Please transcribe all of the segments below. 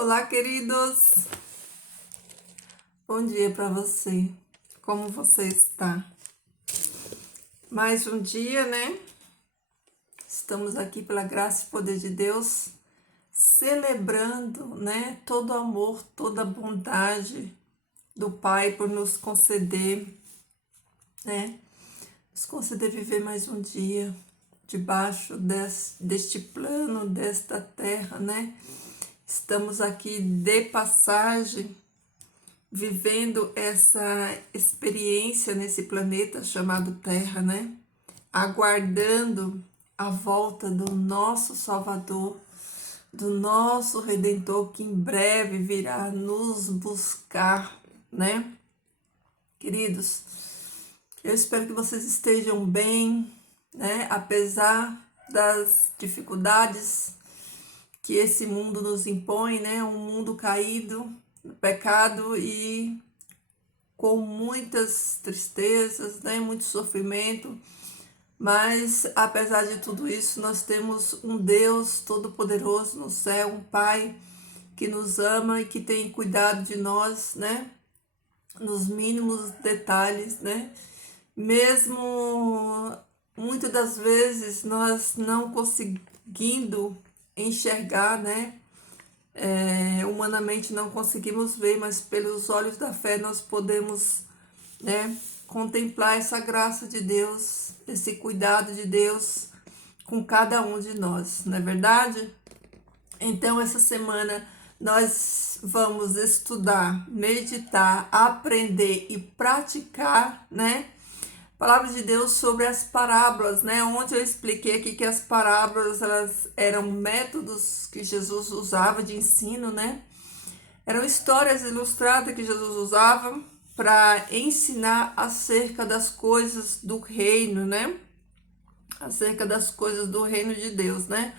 Olá, queridos! Bom dia para você. Como você está? Mais um dia, né? Estamos aqui pela graça e poder de Deus, celebrando, né, todo o amor, toda a bondade do Pai por nos conceder, né? Nos conceder viver mais um dia debaixo deste plano, desta terra, né? Estamos aqui de passagem, vivendo essa experiência nesse planeta chamado Terra, né? Aguardando a volta do nosso Salvador, do nosso Redentor, que em breve virá nos buscar, né? Queridos, eu espero que vocês estejam bem, né? Apesar das dificuldades que esse mundo nos impõe, né? Um mundo caído no pecado e com muitas tristezas, né? Muito sofrimento, mas apesar de tudo isso, nós temos um Deus todo-poderoso no céu, um Pai que nos ama e que tem cuidado de nós, né? Nos mínimos detalhes, né? Mesmo muitas das vezes nós não conseguindo enxergar, né? Humanamente não conseguimos ver, mas pelos olhos da fé nós podemos, né, contemplar essa graça de Deus, esse cuidado de Deus com cada um de nós, não é verdade? Então, essa semana nós vamos estudar, meditar, aprender e praticar, né? Palavra de Deus sobre as parábolas, né? Ontem eu expliquei aqui que as parábolas, elas eram métodos que Jesus usava de ensino, né? Eram histórias ilustradas que Jesus usava para ensinar acerca das coisas do reino, né? Acerca das coisas do reino de Deus, né?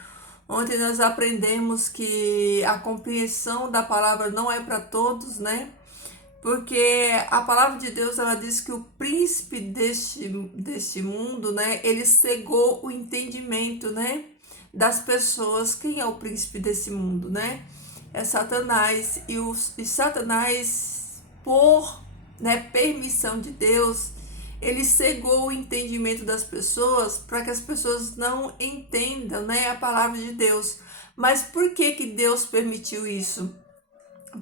Ontem nós aprendemos que a compreensão da palavra não é para todos, né? Porque a palavra de Deus, ela diz que o príncipe deste mundo, né, ele cegou o entendimento, né, das pessoas. Quem é o príncipe desse mundo, né? É Satanás. E Satanás, por, né, permissão de Deus, ele cegou o entendimento das pessoas para que as pessoas não entendam, né, a palavra de Deus. Mas por que que Deus permitiu isso?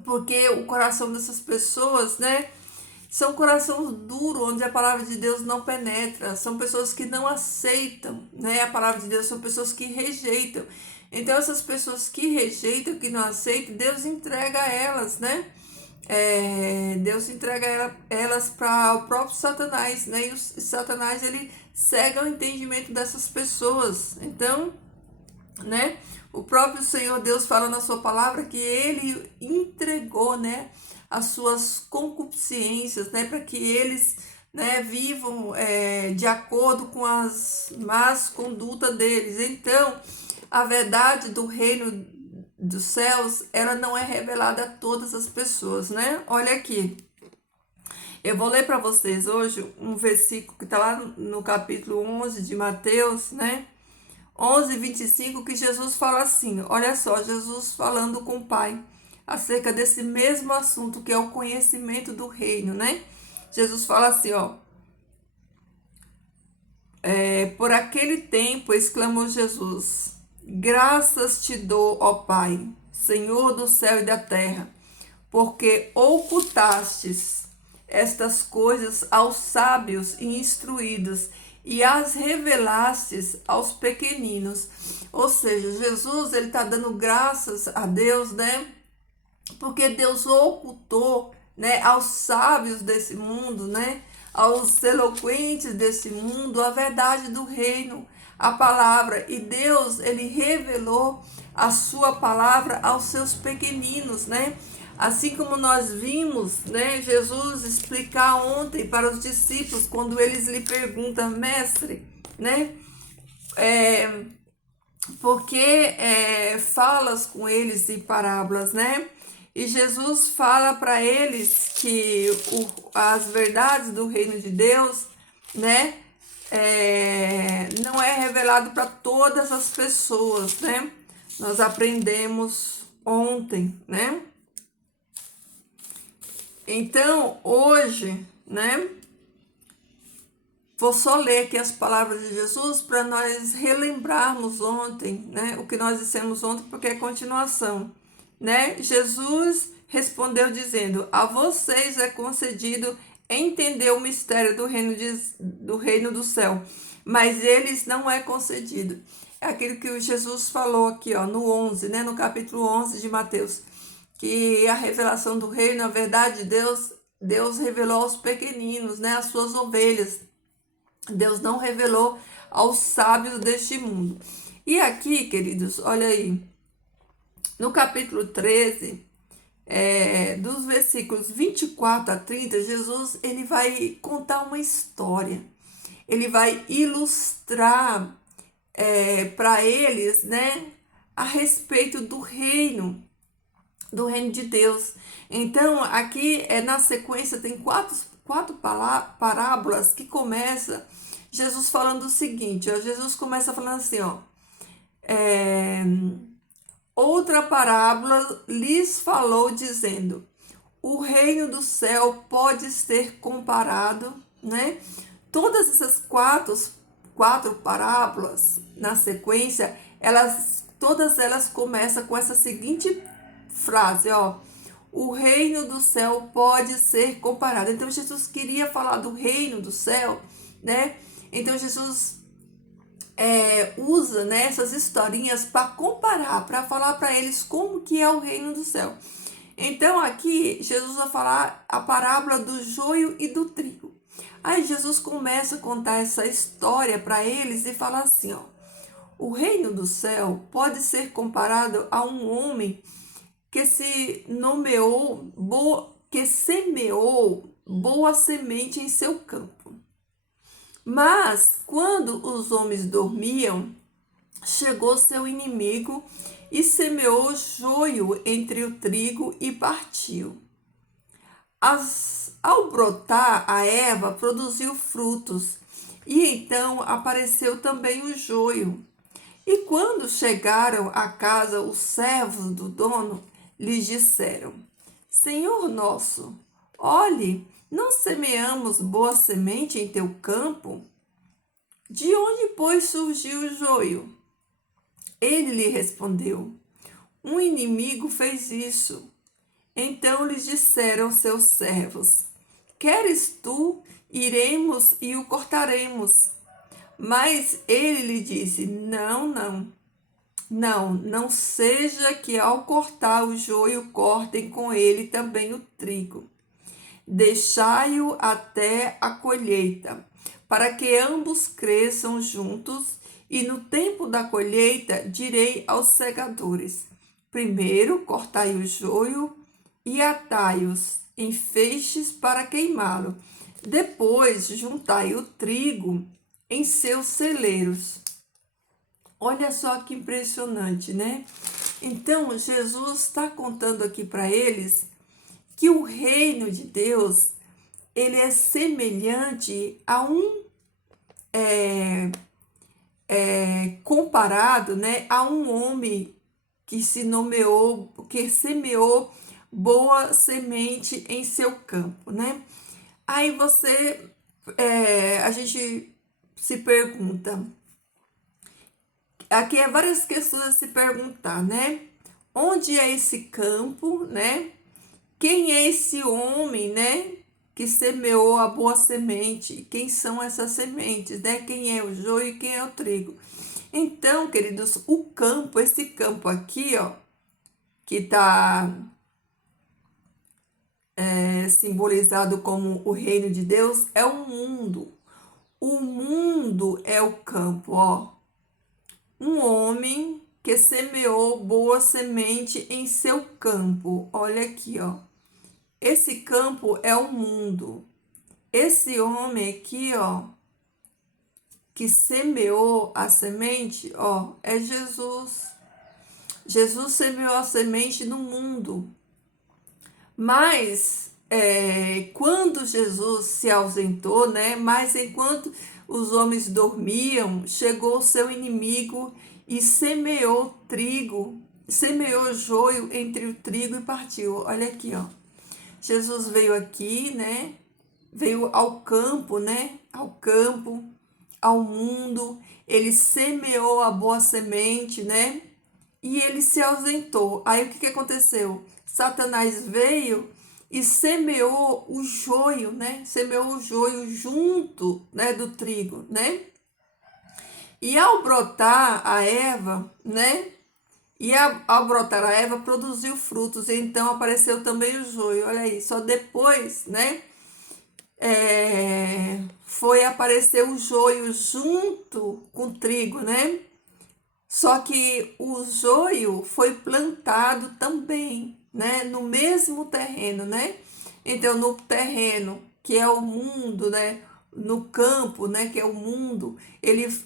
Porque o coração dessas pessoas, né, são corações duros, onde a palavra de Deus não penetra. São pessoas que não aceitam, né, a palavra de Deus, são pessoas que rejeitam. Então, essas pessoas que rejeitam, que não aceitam, Deus entrega a elas, né? Deus entrega elas para o próprio Satanás, né? E o Satanás, ele cega o entendimento dessas pessoas. Então, né? O próprio Senhor Deus fala na sua palavra que ele entregou, né, as suas concupiscências, né, para que eles, né, vivam de acordo com as más condutas deles. Então, a verdade do reino dos céus, ela não é revelada a todas as pessoas, né? Olha aqui. Eu vou ler para vocês hoje um versículo que está lá no capítulo 11 de Mateus, né? 11:25, que Jesus fala assim, olha só, Jesus falando com o Pai, acerca desse mesmo assunto, que é o conhecimento do reino, né? Jesus fala assim, ó, por aquele tempo, exclamou Jesus, graças te dou, ó Pai, Senhor do céu e da terra, porque ocultastes estas coisas aos sábios e instruídos e as revelastes aos pequeninos. Ou seja, Jesus, ele está dando graças a Deus, né? Porque Deus ocultou, né, aos sábios desse mundo, né, aos eloquentes desse mundo, a verdade do reino, a palavra. E Deus, ele revelou a sua palavra aos seus pequeninos, né? Assim como nós vimos, né, Jesus explicar ontem para os discípulos, quando eles lhe perguntam, mestre, né, porque falas com eles em parábolas, né? E Jesus fala para eles que as verdades do reino de Deus, né, não é revelado para todas as pessoas, né? Nós aprendemos ontem, né? Então, hoje, né? Vou só ler aqui as palavras de Jesus para nós relembrarmos ontem, né? O que nós dissemos ontem, porque é continuação, né? Jesus respondeu dizendo: a vocês é concedido entender o mistério do reino do céu, mas eles não é concedido. É aquilo que o Jesus falou aqui, ó, no 11, né? No capítulo 11 de Mateus, que a revelação do reino, na verdade, Deus revelou aos pequeninos, né? As suas ovelhas. Deus não revelou aos sábios deste mundo. E aqui, queridos, olha aí, no capítulo 13, dos versículos 24 a 30, Jesus ele vai contar uma história. Ele vai ilustrar para eles, né, a respeito do reino de Deus. Então, aqui na sequência tem quatro parábolas que começa Jesus falando o seguinte, ó, Jesus começa falando assim, ó, outra parábola lhes falou dizendo, o reino do céu pode ser comparado, né? Todas essas quatro parábolas na sequência, todas elas começam com essa seguinte frase, ó, o reino do céu pode ser comparado. Então Jesus queria falar do reino do céu, né? Então Jesus usa, né, essas historinhas para comparar, para falar para eles como que é o reino do céu. Então aqui Jesus vai falar a parábola do joio e do trigo. Aí Jesus começa a contar essa história para eles e fala assim, ó, o reino do céu pode ser comparado a um homem que semeou boa semente em seu campo. Mas, quando os homens dormiam, chegou seu inimigo e semeou joio entre o trigo e partiu. Ao brotar, a erva produziu frutos, e então apareceu também o joio. E quando chegaram à casa, os servos do dono lhes disseram, Senhor nosso, olhe, não semeamos boa semente em teu campo? De onde, pois, surgiu o joio? Ele lhe respondeu, um inimigo fez isso. Então lhes disseram seus servos, queres tu, iremos e o cortaremos. Mas ele lhe disse, não seja que ao cortar o joio cortem com ele também o trigo. Deixai-o até a colheita, para que ambos cresçam juntos, e no tempo da colheita direi aos segadores, primeiro cortai o joio e atai-os em feixes para queimá-lo, depois juntai o trigo em seus celeiros. Olha só que impressionante, né? Então, Jesus está contando aqui para eles que o reino de Deus, ele é semelhante a comparado, né, a um homem que semeou boa semente em seu campo, né? Aí a gente se pergunta, aqui é várias questões a se perguntar, né? Onde é esse campo, né? Quem é esse homem, né? Que semeou a boa semente? Quem são essas sementes, né? Quem é o joio e quem é o trigo? Então, queridos, esse campo aqui, ó, que está simbolizado como o reino de Deus, é o mundo. O mundo é o campo, ó. Um homem que semeou boa semente em seu campo. Olha aqui, ó. Esse campo é o mundo. Esse homem aqui, ó, que semeou a semente, ó, é Jesus. Jesus semeou a semente no mundo. Mas quando Jesus se ausentou, né? Mas enquanto os homens dormiam, chegou o seu inimigo e semeou trigo semeou joio entre o trigo e partiu. Olha aqui, ó. Jesus veio aqui, né? Veio ao campo, né? Ao campo, ao mundo. Ele semeou a boa semente, né? E ele se ausentou. Aí o que aconteceu? Satanás veio e semeou o joio, né? Semeou o joio junto, né, do trigo, né? E ao brotar a erva, né? Ao brotar a erva, produziu frutos. E então apareceu também o joio. Olha aí, só depois, né? Foi aparecer o joio junto com o trigo, né? Só que o joio foi plantado também, né? No mesmo terreno, né? Então, no terreno que é o mundo, né? No campo, né? Que é o mundo,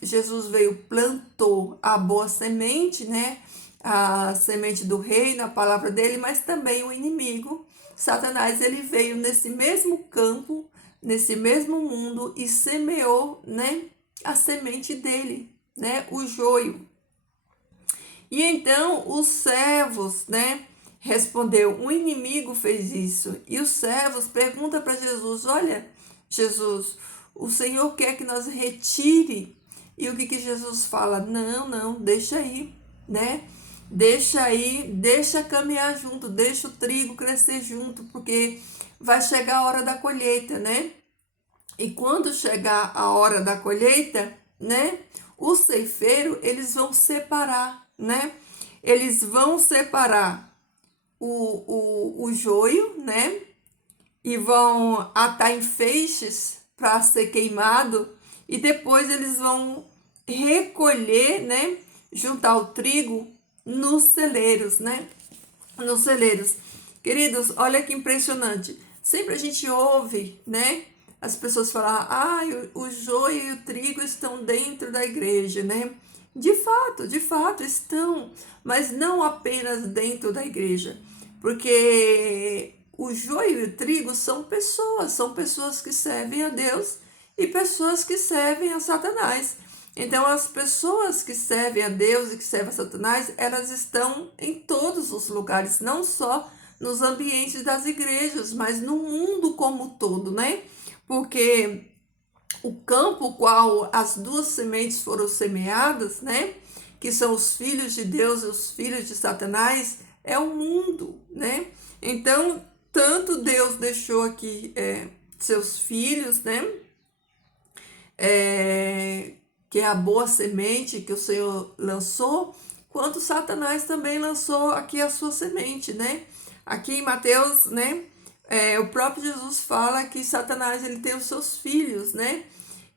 Jesus veio, plantou a boa semente, né? A semente do reino, a palavra dele, mas também o inimigo, Satanás, ele veio nesse mesmo campo, nesse mesmo mundo e semeou, né? A semente dele, né? O joio. E então os servos, né, respondeu, o inimigo fez isso. E os servos perguntam para Jesus, olha, Jesus, o Senhor quer que nós retire. E o que Jesus fala? Não, não, deixa aí, né? Deixa aí, deixa caminhar junto, deixa o trigo crescer junto, porque vai chegar a hora da colheita, né? E quando chegar a hora da colheita, né? O ceifeiro, eles vão separar, né? Eles vão separar o joio, né? E vão atar em feixes para ser queimado. E depois eles vão recolher, né? Juntar o trigo nos celeiros, né? Nos celeiros. Queridos, olha que impressionante. Sempre a gente ouve, né? As pessoas falar, o joio e o trigo estão dentro da igreja, né? De fato estão, mas não apenas dentro da igreja, porque o joio e o trigo são pessoas que servem a Deus e pessoas que servem a Satanás. Então, as pessoas que servem a Deus e que servem a Satanás, elas estão em todos os lugares, não só nos ambientes das igrejas, mas no mundo como um todo, né? Porque o campo qual as duas sementes foram semeadas, né? Que são os filhos de Deus e os filhos de Satanás, é o mundo, né? Então, tanto Deus deixou aqui seus filhos, né? Que é a boa semente que o Senhor lançou, quanto Satanás também lançou aqui a sua semente, né? Aqui em Mateus, né? O próprio Jesus fala que Satanás, ele tem os seus filhos, né?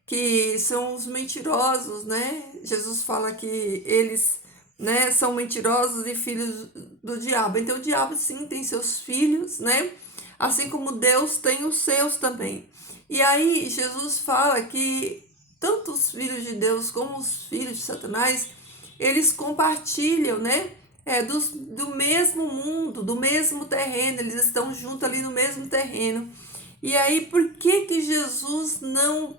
Que são os mentirosos, né? Jesus fala que eles, né, são mentirosos e filhos do diabo. Então o diabo sim tem seus filhos, né? Assim como Deus tem os seus também. E aí Jesus fala que tanto os filhos de Deus como os filhos de Satanás, eles compartilham, né? Do mesmo mundo, do mesmo terreno, eles estão juntos ali no mesmo terreno. E aí, por que Jesus não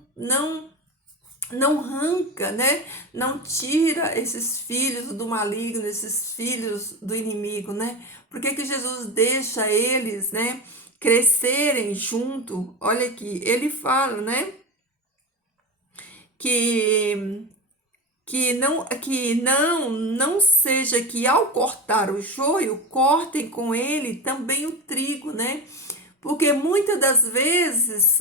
arranca, né? Não tira esses filhos do maligno, esses filhos do inimigo, né? Por que Jesus deixa eles, né, crescerem junto? Olha aqui, ele fala, né, que não seja que ao cortar o joio, cortem com ele também o trigo, né? Porque muitas das vezes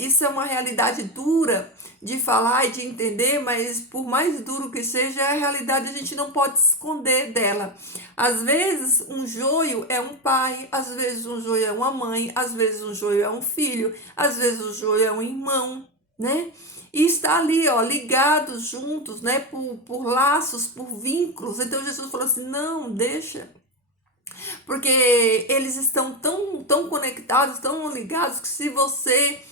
isso é uma realidade dura de falar e de entender, mas por mais duro que seja, a realidade a gente não pode esconder dela. Às vezes um joio é um pai, às vezes um joio é uma mãe, às vezes um joio é um filho, às vezes o joio é um irmão, né? E está ali, ó, ligados juntos, né? Por laços, por vínculos. Então Jesus falou assim: não, deixa. Porque eles estão tão conectados, tão ligados, que se você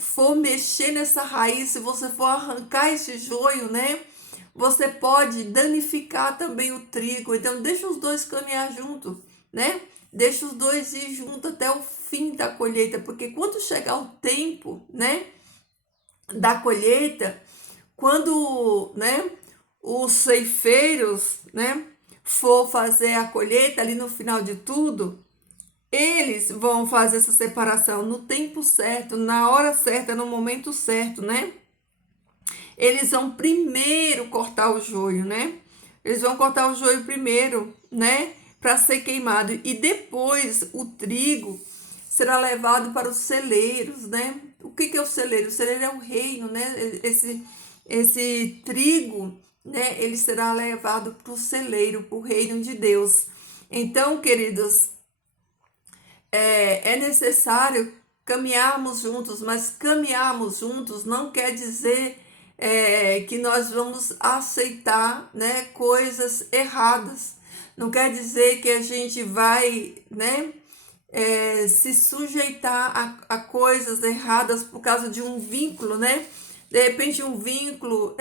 for mexer nessa raiz, se você for arrancar esse joio, né? Você pode danificar também o trigo. Então, deixa os dois caminhar junto, né? Deixa os dois ir junto até o fim da colheita. Porque quando chegar o tempo, né? Da colheita, quando, né? Os ceifeiros, né? for fazer a colheita ali no final de tudo, eles vão fazer essa separação no tempo certo, na hora certa, no momento certo, né? Eles vão primeiro cortar o joio, né? Eles vão cortar o joio primeiro, né? Para ser queimado. E depois o trigo será levado para os celeiros, né? O que é o celeiro? O celeiro é o reino, né? Esse trigo, né? Ele será levado para o celeiro, para o reino de Deus. Então, queridos, é necessário caminharmos juntos, mas caminharmos juntos não quer dizer que nós vamos aceitar, né, coisas erradas. Não quer dizer que a gente vai, né, se sujeitar a coisas erradas por causa de um vínculo, né? De repente um vínculo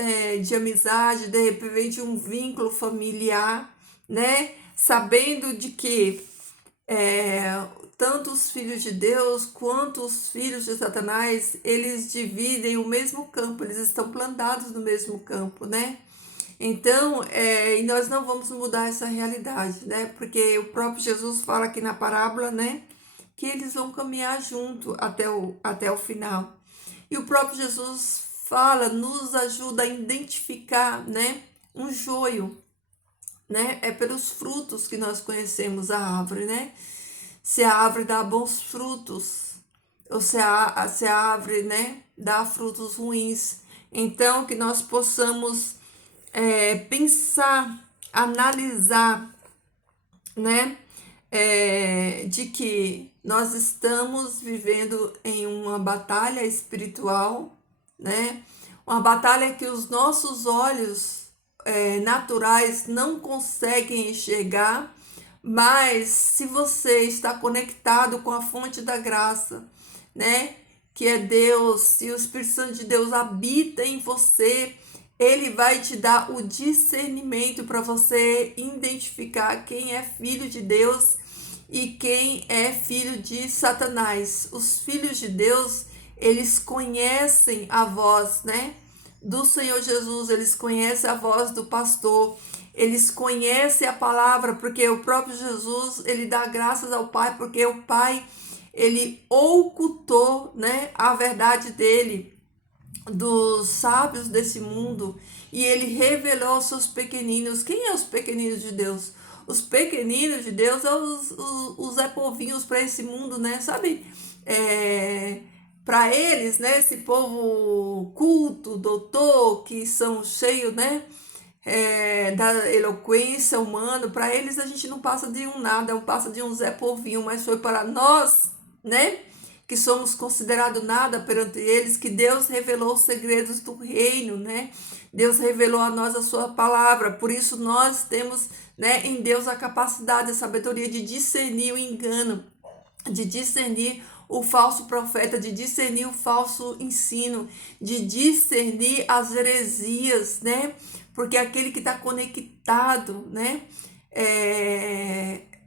de amizade, de repente um vínculo familiar, né? Sabendo de que tanto os filhos de Deus quanto os filhos de Satanás, eles dividem o mesmo campo, eles estão plantados no mesmo campo, né? Então, e nós não vamos mudar essa realidade, né? Porque o próprio Jesus fala aqui na parábola, né? Que eles vão caminhar junto até o final. E o próprio Jesus fala, nos ajuda a identificar, né? Um joio, né? É pelos frutos que nós conhecemos a árvore, né? Se a árvore dá bons frutos, ou se a árvore, né, dá frutos ruins. Então, que nós possamos pensar, analisar, né, de que nós estamos vivendo em uma batalha espiritual, né, uma batalha que os nossos olhos naturais não conseguem enxergar, mas se você está conectado com a fonte da graça, né, que é Deus, se o Espírito Santo de Deus habita em você, ele vai te dar o discernimento para você identificar quem é filho de Deus e quem é filho de Satanás. Os filhos de Deus, eles conhecem a voz, né, do Senhor Jesus, eles conhecem a voz do pastor, eles conhecem a palavra, porque o próprio Jesus, ele dá graças ao Pai, porque o Pai, ele ocultou, né, a verdade dele dos sábios desse mundo e ele revelou aos seus pequeninos. Quem é os pequeninos de Deus? Os pequeninos de Deus são os Zé Povinhos para esse mundo, né? Sabe? Para eles, né? Esse povo culto, doutor, que são cheios, né? Da eloquência humana, para eles a gente não passa de um nada, não passa de um Zé Povinho, mas foi para nós, né? Que somos considerados nada perante eles, que Deus revelou os segredos do reino, né? Deus revelou a nós a sua palavra, por isso nós temos, né, em Deus a capacidade, a sabedoria de discernir o engano, de discernir o falso profeta, de discernir o falso ensino, de discernir as heresias, né? Porque aquele que está conectado, né?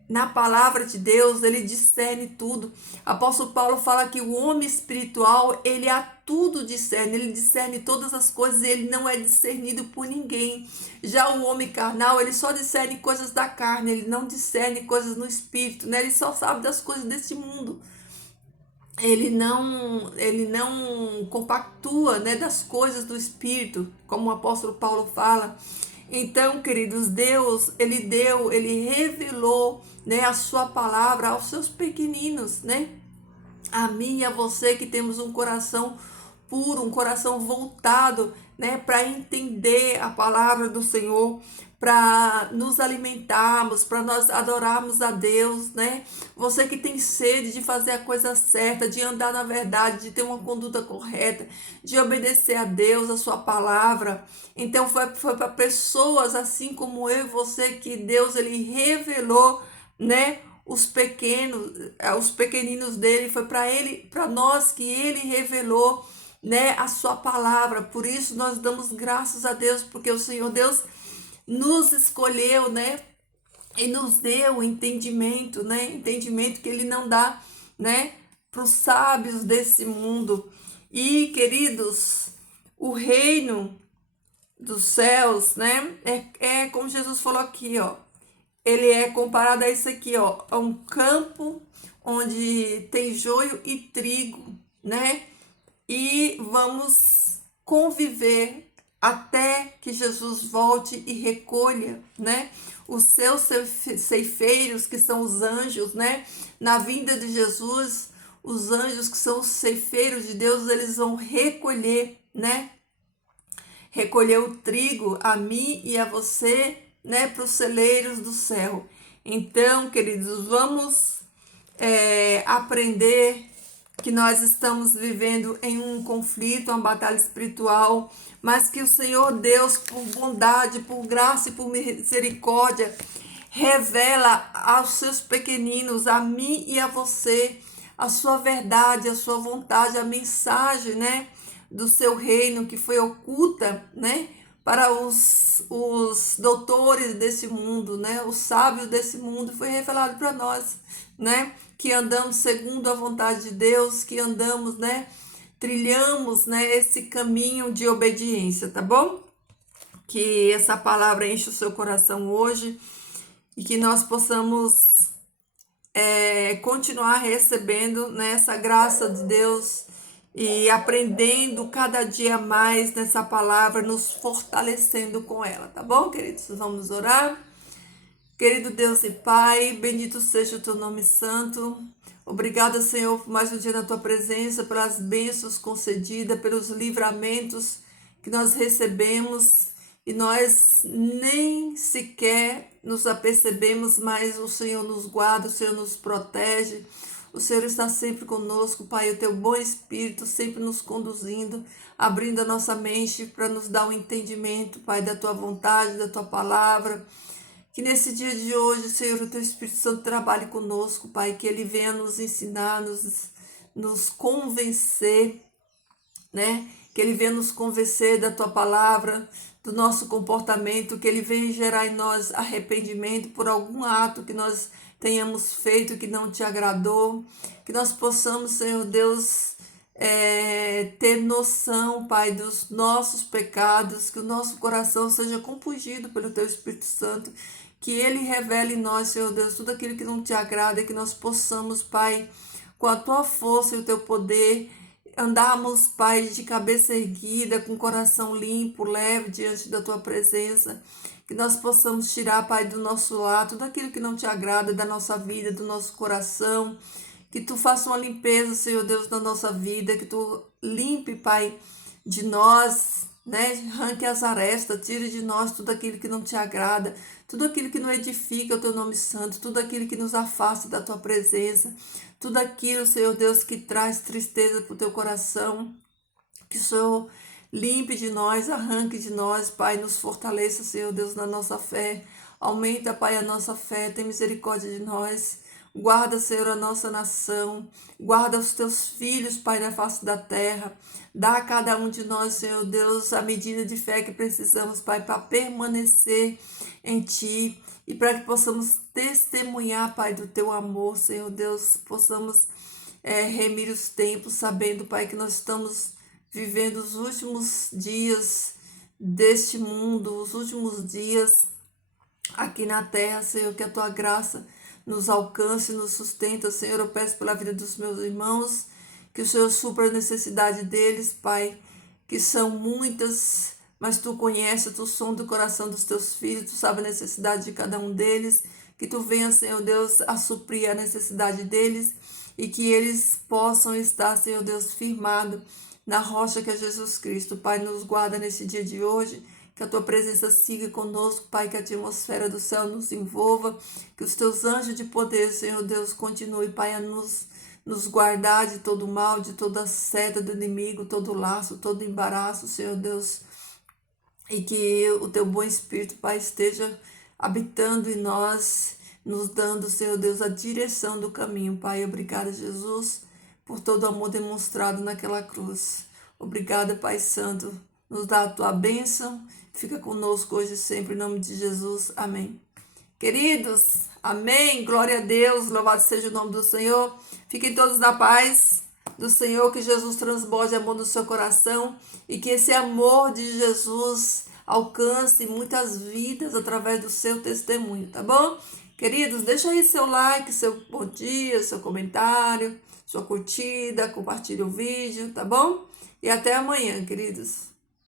Na palavra de Deus, ele discerne tudo. Apóstolo Paulo fala que o homem espiritual, ele a tudo discerne, ele discerne todas as coisas e ele não é discernido por ninguém. Já o homem carnal, ele só discerne coisas da carne, ele não discerne coisas no espírito, né? Ele só sabe das coisas desse mundo. Ele não compactua, né, das coisas do espírito, como o apóstolo Paulo fala. Então, queridos, Deus, ele revelou, né, a sua palavra aos seus pequeninos, né? A mim e a você que temos um coração puro, um coração voltado, né, para entender a palavra do Senhor, para nos alimentarmos, para nós adorarmos a Deus, né? Você que tem sede de fazer a coisa certa, de andar na verdade, de ter uma conduta correta, de obedecer a Deus, a sua palavra. Então foi para pessoas assim como eu e você que Deus ele revelou, né? Os pequeninos dele, foi para nós que ele revelou, né, a sua palavra. Por isso nós damos graças a Deus, porque o Senhor Deus nos escolheu, né, e nos deu entendimento, né, entendimento que ele não dá, né, para os sábios desse mundo. E, queridos, o reino dos céus, né, é como Jesus falou aqui, ó, ele é comparado a isso aqui, ó, a um campo onde tem joio e trigo, né? E vamos conviver até que Jesus volte e recolha, né? Os seus ceifeiros, que são os anjos, né? Na vinda de Jesus, os anjos que são os ceifeiros de Deus, eles vão recolher, né? Recolher o trigo a mim e a você, né? Para os celeiros do céu. Então, queridos, vamos aprender que nós estamos vivendo em um conflito, uma batalha espiritual, mas que o Senhor Deus, por bondade, por graça e por misericórdia, revela aos seus pequeninos, a mim e a você, a sua verdade, a sua vontade, a mensagem, né, do seu reino que foi oculta, né, para os doutores desse mundo, né, os sábios desse mundo, foi revelado para nós, né, que andamos segundo a vontade de Deus, que andamos, né, trilhamos, né, esse caminho de obediência, tá bom? Que essa palavra enche o seu coração hoje e que nós possamos continuar recebendo, né, essa graça de Deus e aprendendo cada dia mais nessa palavra, nos fortalecendo com ela, tá bom, queridos? Vamos orar. Querido Deus e Pai, bendito seja o teu nome santo. Obrigada, Senhor, por mais um dia na tua presença, pelas bênçãos concedidas, pelos livramentos que nós recebemos e nós nem sequer nos apercebemos, mas o Senhor nos guarda, o Senhor nos protege. O Senhor está sempre conosco, Pai, o teu bom Espírito sempre nos conduzindo, abrindo a nossa mente para nos dar um entendimento, Pai, da tua vontade, da tua palavra. Que nesse dia de hoje, Senhor, o teu Espírito Santo trabalhe conosco, Pai, que ele venha nos ensinar, nos convencer, né? Que ele venha nos convencer da tua palavra, do nosso comportamento, que ele venha gerar em nós arrependimento por algum ato que nós tenhamos feito que não te agradou, que nós possamos, Senhor Deus, ter noção, Pai, dos nossos pecados, que o nosso coração seja compungido pelo teu Espírito Santo, que ele revele em nós, Senhor Deus, tudo aquilo que não te agrada, que nós possamos, Pai, com a tua força e o teu poder, andarmos, Pai, de cabeça erguida, com o coração limpo, leve diante da tua presença, que nós possamos tirar, Pai, do nosso lar tudo aquilo que não te agrada, da nossa vida, do nosso coração, que tu faça uma limpeza, Senhor Deus, na nossa vida, que tu limpe, Pai, de nós, né? Arranque as arestas, tire de nós tudo aquilo que não te agrada, tudo aquilo que não edifica o teu nome santo, tudo aquilo que nos afasta da tua presença, tudo aquilo, Senhor Deus, que traz tristeza para o teu coração, que o Senhor limpe de nós, arranque de nós, Pai, nos fortaleça, Senhor Deus, na nossa fé. Aumenta, Pai, a nossa fé, tem misericórdia de nós. Guarda, Senhor, a nossa nação. Guarda os teus filhos, Pai, na face da terra. Dá a cada um de nós, Senhor Deus, a medida de fé que precisamos, Pai, para permanecer em Ti e para que possamos testemunhar, Pai, do Teu amor, Senhor Deus, possamos remir os tempos, sabendo, Pai, que nós estamos vivendo os últimos dias deste mundo, os últimos dias aqui na terra, Senhor, que a Tua graça nos alcance, nos sustenta, Senhor. Eu peço pela vida dos meus irmãos, que o Senhor supra a necessidade deles, Pai, que são muitas, mas Tu conheces, Tu sonda o coração dos Teus filhos, Tu sabe a necessidade de cada um deles, que Tu venha, Senhor Deus, a suprir a necessidade deles e que eles possam estar, Senhor Deus, firmados na rocha que é Jesus Cristo. Pai, nos guarda nesse dia de hoje, que a Tua presença siga conosco, Pai, que a atmosfera do céu nos envolva, que os Teus anjos de poder, Senhor Deus, continue, Pai, a nos guardar de todo mal, de toda seta do inimigo, todo laço, todo embaraço, Senhor Deus, e que o Teu bom Espírito, Pai, esteja habitando em nós, nos dando, Senhor Deus, a direção do caminho, Pai. Obrigada, Jesus, por todo o amor demonstrado naquela cruz. Obrigada, Pai Santo, nos dá a Tua bênção, fica conosco hoje e sempre, em nome de Jesus, amém. Queridos, amém, glória a Deus, louvado seja o nome do Senhor. Fiquem todos na paz do Senhor, que Jesus transborde amor no seu coração e que esse amor de Jesus alcance muitas vidas através do seu testemunho, tá bom? Queridos, deixa aí seu like, seu bom dia, seu comentário, sua curtida, compartilhe o vídeo, tá bom? E até amanhã, queridos.